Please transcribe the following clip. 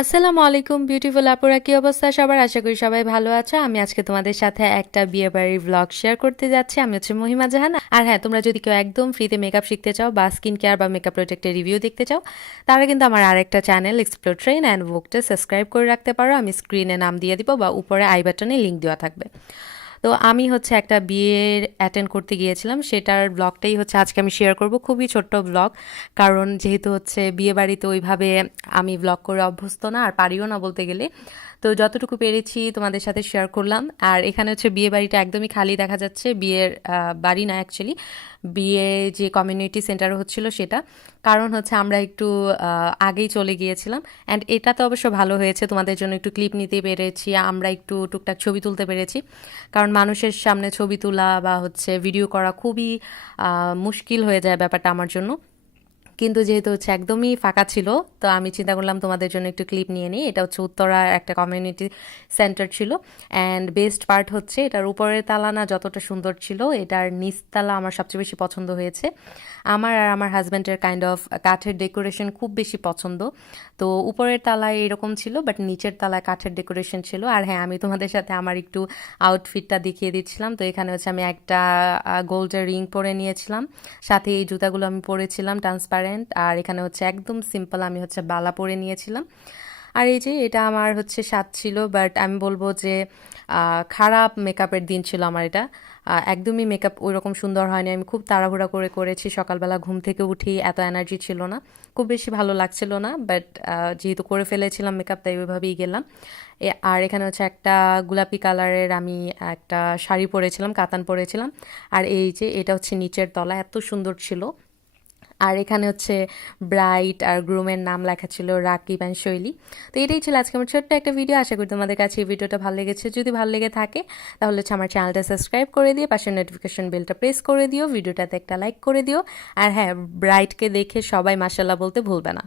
আসসালামু আলাইকুম বিউটিফুল আপুরা, কি অবস্থা সবার? আশা করি সবাই ভালো আছো। আমি আজকে তোমাদের সাথে একটা বিয়ে বাড়ির ব্লগ শেয়ার করতে যাচ্ছি। আমি হচ্ছে মহিমা জাহান। আর হ্যাঁ, তোমরা যদি কেউ একদম ফ্রিতে মেকআপ শিখতে চাও বা স্কিন কেয়ার বা মেকআপ প্রোডাক্টের রিভিউ দেখতে চাও, তাহলে কিন্তু আমার আরেকটা চ্যানেল এক্সপ্লোর ট্রেন অ্যান্ড ভোগটা সাবস্ক্রাইব করে রাখতে পারো। আমি স্ক্রিনে নাম দিয়ে দিব বা উপরে আই বাটনে লিঙ্ক দেওয়া থাকবে। তো আমি হচ্ছে একটা বিয়ের অ্যাটেন্ড করতে গিয়েছিলাম, সেটার ব্লগটাই হচ্ছে আজকে আমি শেয়ার করব। খুবই ছোট্ট ব্লগ, কারণ যেহেতু হচ্ছে বিয়ে বাড়িতে ওইভাবে আমি ব্লগ করে অভ্যস্ত না, আর পারিও না বলতে গেলে। তো যতটুকু পেরেছি তোমাদের সাথে শেয়ার করলাম। আর এখানে হচ্ছে বিয়ে বাড়িটা একদমই খালি দেখা যাচ্ছে। বিয়ের বাড়ি না, অ্যাকচুয়ালি বিয়ে যে কমিউনিটি সেন্টার হচ্ছিল সেটা। কারণ হচ্ছে আমরা একটু আগেই চলে গিয়েছিলাম। অ্যান্ড এটা তো অবশ্য ভালো হয়েছে, তোমাদের জন্য একটু ক্লিপ নিতে পেরেছি, আমরা একটু টুকটাক ছবি তুলতে পেরেছি। কারণ মানুষের সামনে ছবি তোলা বা হচ্ছে ভিডিও করা খুবই মুশকিল হয়ে যায় ব্যাপারটা আমার জন্য। কিন্তু যেহেতু হচ্ছে একদমই ফাঁকা ছিল, তো আমি চিন্তা করলাম তোমাদের জন্য একটু ক্লিপ নিয়ে নিই। এটা হচ্ছে উত্তরার একটা কমিউনিটি সেন্টার ছিল। অ্যান্ড বেস্ট পার্ট হচ্ছে এটার উপরের তালা না যতটা সুন্দর ছিল, এটার নিচতলা আমার সবচেয়ে বেশি পছন্দ হয়েছে। আমার আর আমার হাজব্যান্ডের কাইন্ড অফ কাঠের ডেকোরেশন খুব বেশি পছন্দ। তো উপরের তালায় এরকম ছিল, বাট নিচের তালায় কাঠের ডেকোরেশন ছিল। আর হ্যাঁ, আমি তোমাদের সাথে আমার একটু আউটফিটটা দেখিয়ে দিচ্ছিলাম। তো এখানে হচ্ছে আমি একটা গোল্ডের রিং পরে নিয়েছিলাম, সাথে এই জুতাগুলো আমি পরেছিলাম ট্রান্সপারেন্ট। আর এখানে হচ্ছে একদম সিম্পল আমি হচ্ছে বালা পরে নিয়েছিলাম। আর এই যে এটা আমার হচ্ছে স্বাদ ছিল, বাট আমি বলবো যে খারাপ মেকআপের দিন ছিল আমার এটা। একদমই মেকআপ ওই রকম সুন্দর হয়নি, আমি খুব তাড়াহুড়া করে করেছি। সকালবেলা ঘুম থেকে উঠি, এত এনার্জি ছিল না, খুব বেশি ভালো লাগছিল না, বাট যেহেতু করে ফেলেছিলাম মেকআপ, তাই ওইভাবেই গেলাম। আর এখানে হচ্ছে একটা গোলাপি কালারের আমি একটা শাড়ি পরেছিলাম, কাতান পরেছিলাম। আর এই যে এটা হচ্ছে নিচের তলা, এত সুন্দর ছিল। আর এখানে হচ্ছে ব্রাইড আর গ্রুমের নাম লেখা ছিল রাকিব অ্যান্ড শৈলী। তো এটাই ছিল আজকে আমার ছোট্ট একটা ভিডিও। আশা করি তোমাদের কাছে এই ভিডিওটা ভালো লেগেছে। যদি ভালো লেগে থাকে তাহলে হচ্ছে আমার চ্যানেলটা সাবস্ক্রাইব করে দিয়ে পাশে নোটিফিকেশন বেলটা প্রেস করে দিও, ভিডিওটাতে একটা লাইক করে দিও। আর হ্যাঁ, ব্রাইডকে দেখে সবাই মাশাল্লাহ বলতে ভুলবে না।